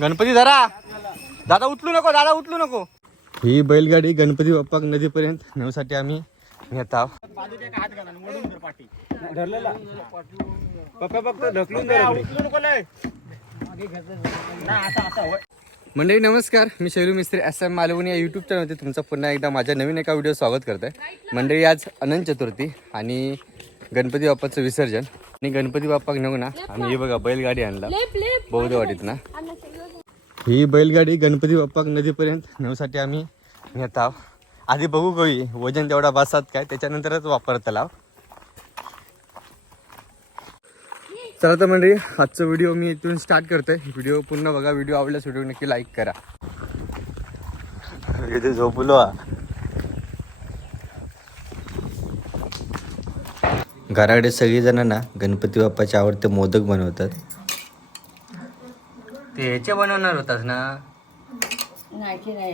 गणपती धरा. दादा उचलू नको दादा उचलू नको. ही बैलगाडी गणपती बाप्पा नदीपर्यंत नेऊसाठी आम्ही येत आहोत. मंडळी नमस्कार. मी शैलू मिस्त्री एस एम मालवणी या यूट्यूब चॅनलवरती तुमचं पुन्हा एकदा माझ्या नवीन एका व्हिडिओ स्वागत करत आहे मंडळी आज अनंत चतुर्थी आणि गणपती बाप्पाचं विसर्जन आणि गणपती बाप्पा घेऊ ना आम्ही हे बघा बैलगाडी आणला. बौद्धवाडीत ना. ही बैलगाडी गणपती बाप्पा नदीपर्यंत नेण्यासाठी आम्ही येत आहोत. आधी बघू कवी वजन तेवढा बसात काय त्याच्यानंतरच वापरत लाव चला तर म्हणजे आजचा व्हिडिओ मी इथून स्टार्ट करतोय. व्हिडिओ पूर्ण बघा व्हिडिओ आवडल्यास व्हिडिओ नक्की लाईक करा. इथे झोपलो घराकडे सगळीजण ना गणपती बाप्पाचे आवडते मोदक बनवतात. ते ह्याचे बनवणार होतास ना? नाही ते नाही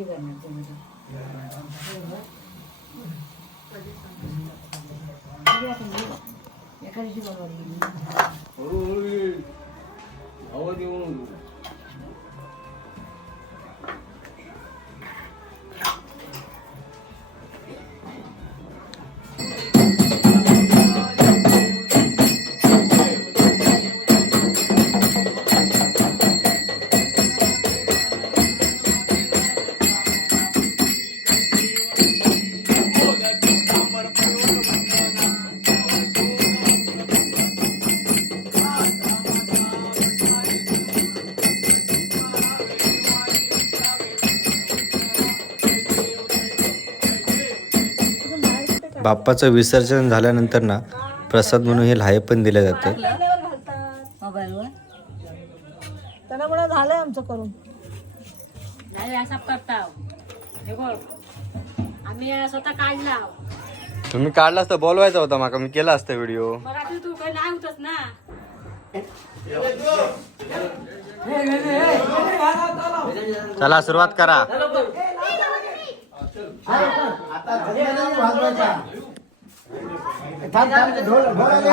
करणार तुम्ही एखाद्याची बनवली. बाप्पाचं विसर्जन झाल्यानंतर ना प्रसाद म्हणून हे लाहे पण दिले जातं. मोबाईलवर. त्यांना म्हणा झालंय आमचं करून. नाही असा करता हे बघ आम्ही स्वतः काढला. तुम्ही काढला असता बोलवायचा होता माका मी केला असता व्हिडिओ मग आता तू काही नाही होतच ना. चला सुरुवात करा. आता नाही वाजवायचा थांब थांब ढोल ढोल आले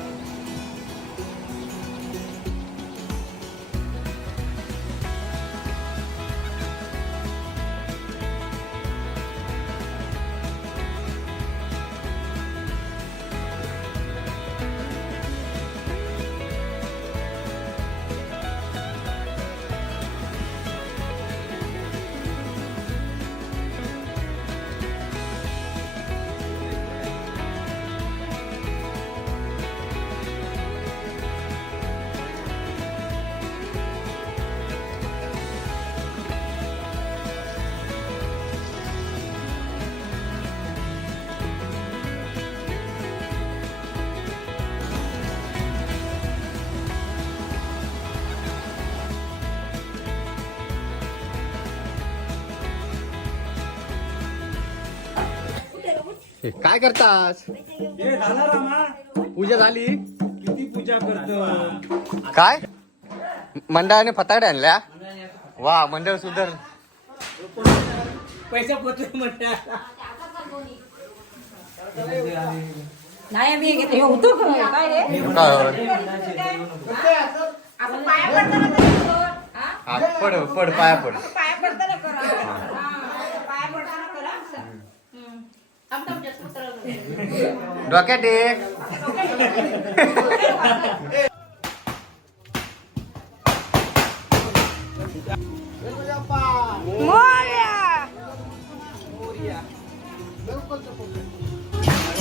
हे, काय करतास? पूजा झाली? किती पूजा करतो काय? मंडळाने फताडे आणल्या? वा मंडळ सुधर पैसा पत्र म्हणतात नाही आम्ही घेतो हे होतो खरं काय रे? काय आपण पाया पडताना तरी करू. हा? हा, पड पड पाया पड. पाया पडताना करा हा, पाया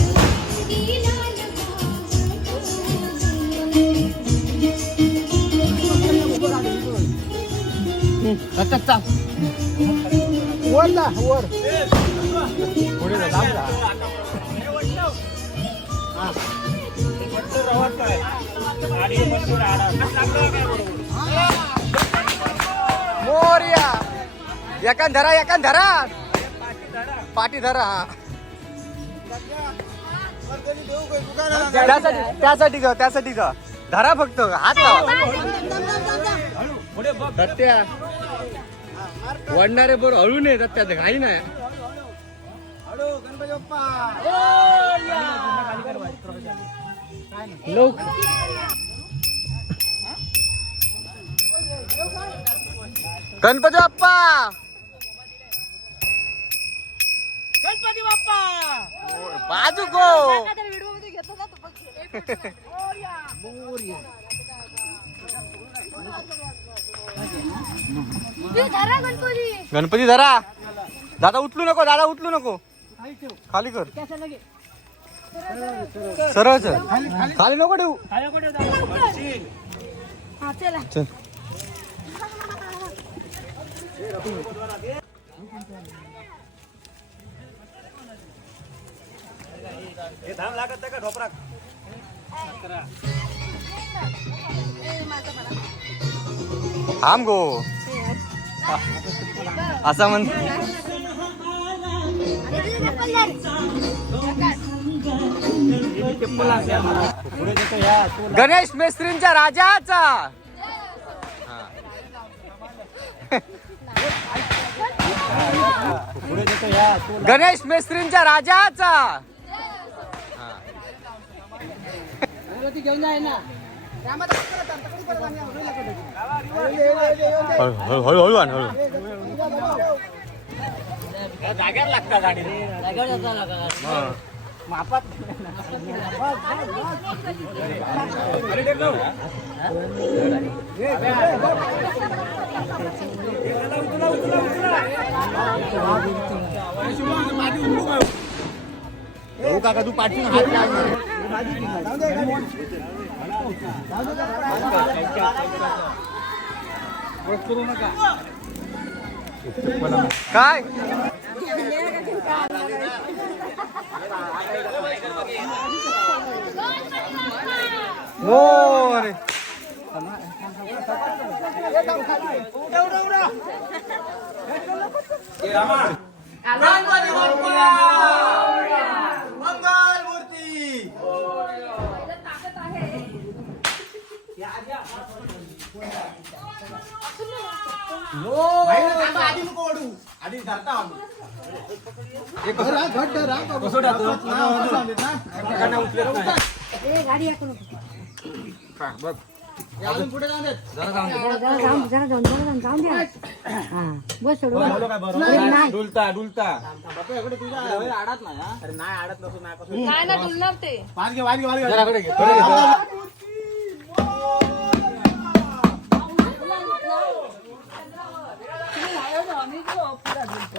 पडताना करा असं. हम्म. डोक्यात पुढे मोर्या. एकान धरा एकान धरा. पाठी धरा हा. त्यासाठी त्यासाठी ग त्यासाठी ग. धरा फक्त हात लावा. दत्त्या. वडणारे बरोबर हळू नये दत्त्या घाई नाही. लोक गणपती बाप्पा! गणपती बाप्पा! बाजू गो. गणपती धरा. दादा उचलू नको दादा उचलू नको. खाली कर. सरळ चल. खाली नको ठेवू हा चला. चल. हे धाम लागत का ढोपराक? थांब गो. असा म्हण गणेश मेस्त्रींच्या राजाचा. पुढे देतो या गणेश मेस्त्रींच्या राजाचा. हळू हळू हळू आण, हळू. जाग्यावर लागता गाडी. काका तू पाठवून हात लाव. काय? मोर. डुलता डुलता. नाही ना डुलणार ते.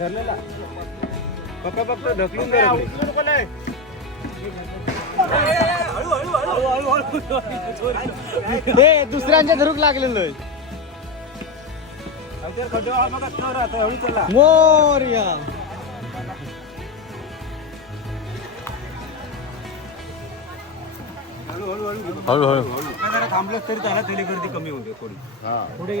धरलेला. पप्पा फक्त ढकलून हे दुसऱ्यांच्या धरूक लागलेलो आहे. मोर्या हळूहळू थांबलं तरी त्याला तेली गर्दी कमी होते थोडी. पुढे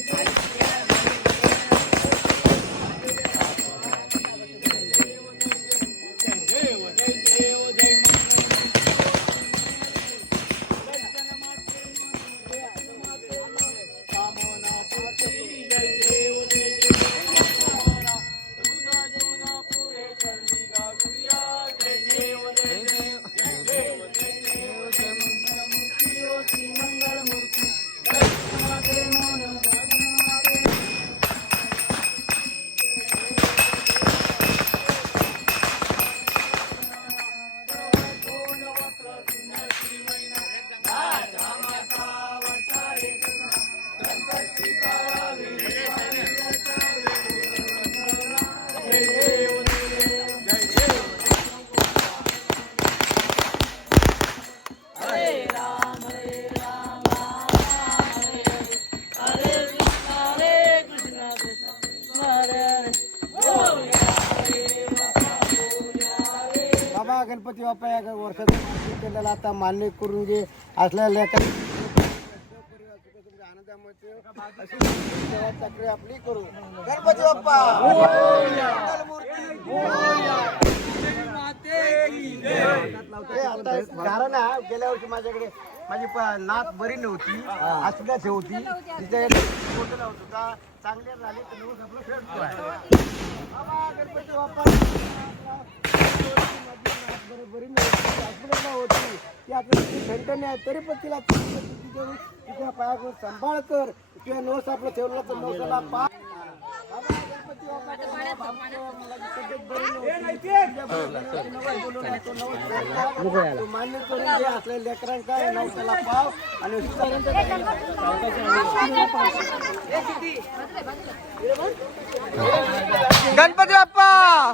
गणपती या वर्षाचा केलेला आता मान्य करून घे. असल्या लेखा चक्री आपली करू गणपती बाप्पा कारण गेल्या वर्षी माझ्याकडे माझी नात बरी नव्हती असल्याच होती तिथे मोठं नव्हतं चांगले झाले तर नऊ आपलं गणपती बाप्पा. होती ती आपल्याला ती नाही तरी पण तिला तिच्या सांभाळ कर किंवा नवस आपलं ठेवलं तर नवसाला पा मान्य करून जे असले लेकरांचा नवसाला पाव आणि गणपती बाप्पा!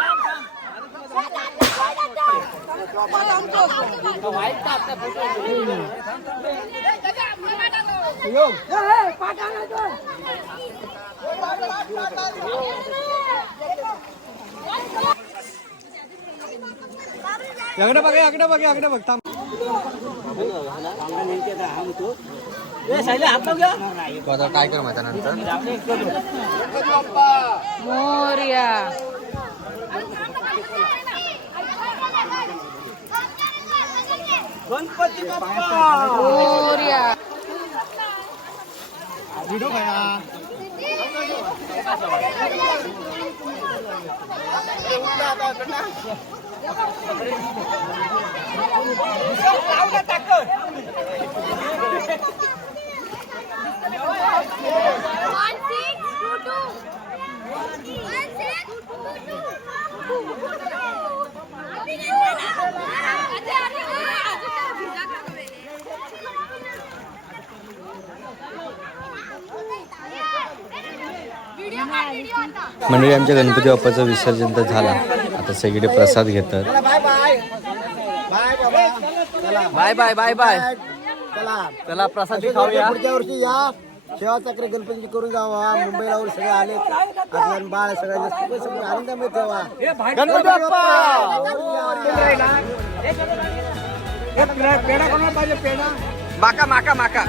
बघा याकडे बघा याकडे बघ थांब. काय कर माहिती नंतर मोर्या. गणपती बाप्पा मोर्या मंडळी आमच्या गणपती बाप्पाचं विसर्जन तर झाला. आता सगळे प्रसाद घेतात. Bye bye bye bye. Bye bye bye चला चला प्रसाद पुढच्या वर्षी या. सेवा चक्र गणपती करून जावा. मुंबईला वर सगळे आले. आपल्या बाळ सगळ्यांना सगळे आनंदामध्ये ठेवा गणपती बाप्पा! पेढा कोणाला पाहिजे? पेढा. माका माका माका.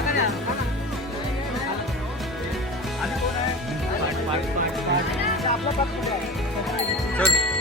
चल